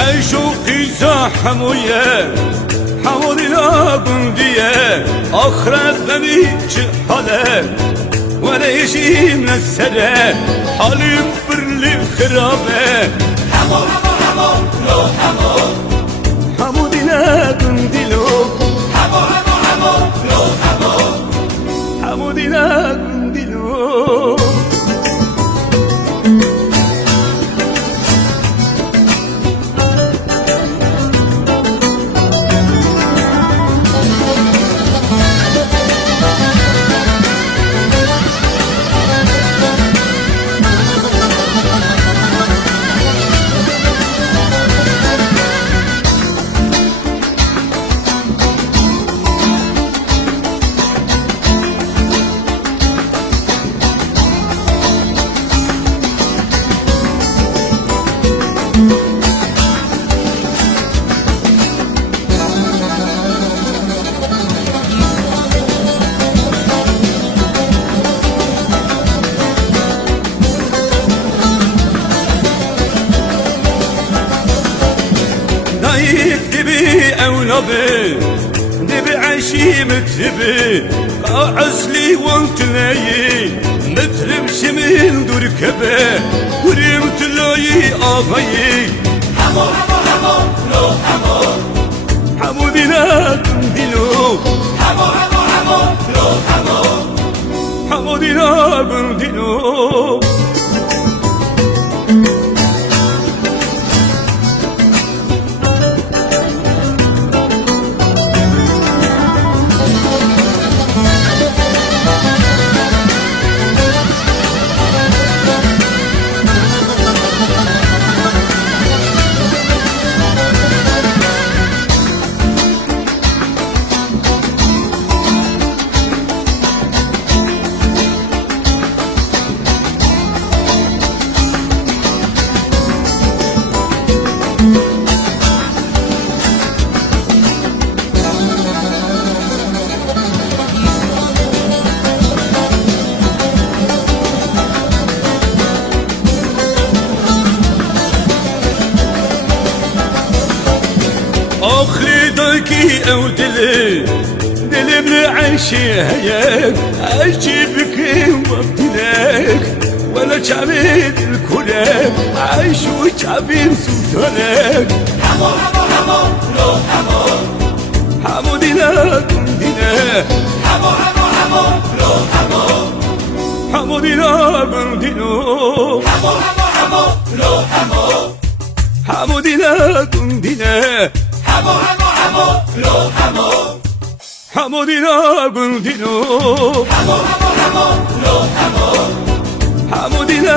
عشوقي زحموية حمودنا قندية آخرت بني جهالة ولا يجي من السنة حالي برلي خرابة حمو لو حمودنا قنديلو حمو لو حمودنا قنديلو نايك دبي أولبي دبي عشي مكتبي عزلي وانت لاي مترم شمين دركبه ورمت لاي آغاي حمو لو حمودنا قنديلو حمو لو حمودنا قنديلو آخری داکی او دلی من عیشی هیک عیشی بکیم وقتینک ولا چابید الکلک عیش و چابید سلطانک حمو لو حمودینا قندینه حمو لو حمودینا قندینو لو حمودینا قندینه لو حمودینا قندینو لو حمودینا